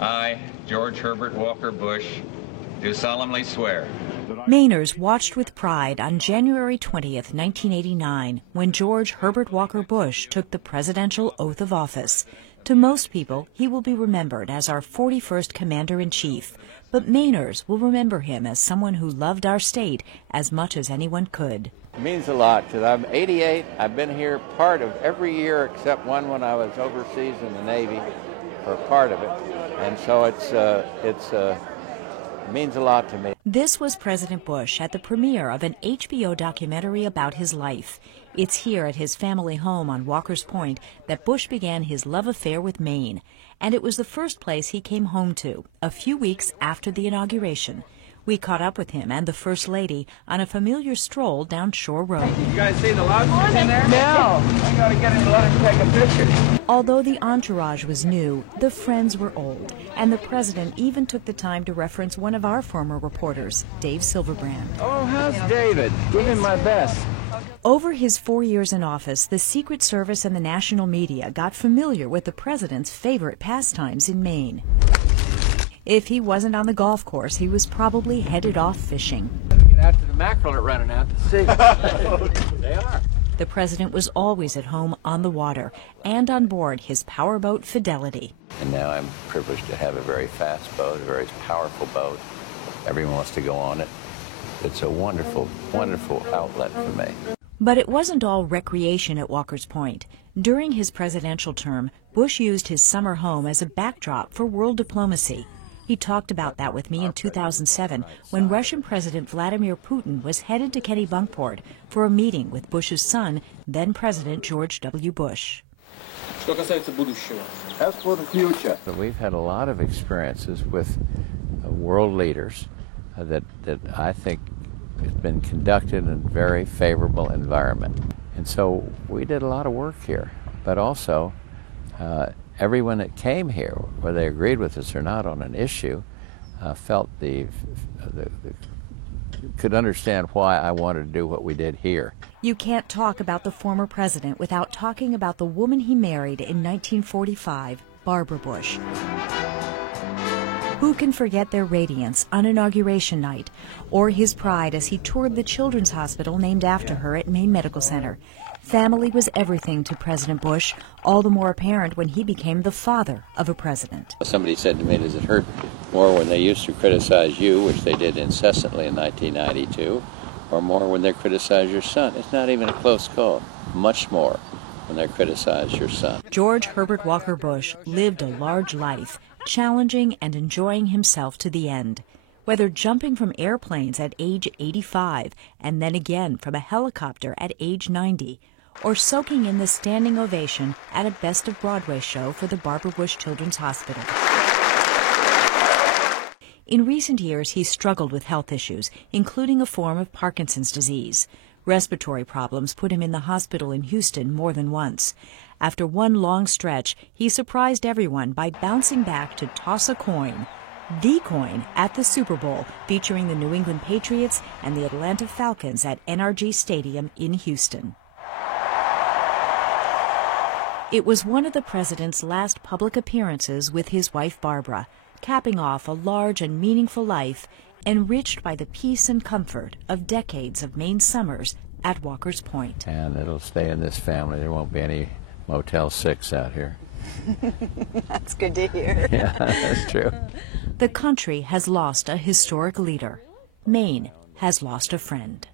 I, George Herbert Walker Bush, do solemnly swear. Mainers watched with pride on January 20th, 1989, when George Herbert Walker Bush took the presidential oath of office. To most people, he will be remembered as our 41st Commander-in-Chief, but Mainers will remember him as someone who loved our state as much as anyone could. It means a lot because I'm 88. I've been here part of every year except one when I was overseas in the Navy for part of it, and so it means a lot to me. This was President Bush at the premiere of an HBO documentary about his life. It's here at his family home on Walker's Point that Bush began his love affair with Maine, and it was the first place he came home to a few weeks after the inauguration. We caught up with him and the First Lady on a familiar stroll down Shore Road. You guys see the lobsters in there? No. I gotta get him to let him take a picture. Although the entourage was new, the friends were old, and the president even took the time to reference one of our former reporters, Dave Silverbrand. Oh, how's David? Give him my best. Over his 4 years in office, the Secret Service and the national media got familiar with the president's favorite pastimes in Maine. If he wasn't on the golf course, he was probably headed off fishing. Get out to the mackerel are running out to sea. They are. The president was always at home on the water and on board his powerboat Fidelity. And now I'm privileged to have a very fast boat, a very powerful boat. Everyone wants to go on it. It's a wonderful, wonderful outlet for me. But it wasn't all recreation at Walker's Point. During his presidential term, Bush used his summer home as a backdrop for world diplomacy. He talked about that with me in 2007 when Russian President Vladimir Putin was headed to Kennebunkport for a meeting with Bush's son, then President George W. Bush. As for the future, we've had a lot of experiences with world leaders that I think has been conducted in a very favorable environment. And so we did a lot of work here, but also everyone that came here, whether they agreed with us or not on an issue, felt could understand why I wanted to do what we did here. You can't talk about the former president without talking about the woman he married in 1945, Barbara Bush. Who can forget their radiance on Inauguration Night, or his pride as he toured the Children's Hospital named after her at Maine Medical Center? Family was everything to President Bush, all the more apparent when he became the father of a president. Somebody said to me, does it hurt more when they used to criticize you, which they did incessantly in 1992, or more when they criticize your son? It's not even a close call. Much more when they criticize your son. George Herbert Walker Bush lived a large life, challenging and enjoying himself to the end. Whether jumping from airplanes at age 85 and then again from a helicopter at age 90, or soaking in the standing ovation at a Best of Broadway show for the Barbara Bush Children's Hospital. In recent years, he struggled with health issues, including a form of Parkinson's disease. Respiratory problems put him in the hospital in Houston more than once. After one long stretch, he surprised everyone by bouncing back to toss a coin, the coin, at the Super Bowl, featuring the New England Patriots and the Atlanta Falcons at NRG Stadium in Houston. It was one of the president's last public appearances with his wife Barbara, capping off a large and meaningful life enriched by the peace and comfort of decades of Maine summers at Walker's Point. And it'll stay in this family. There won't be any Motel 6 out here. That's good to hear. Yeah, that's true. The country has lost a historic leader. Maine has lost a friend.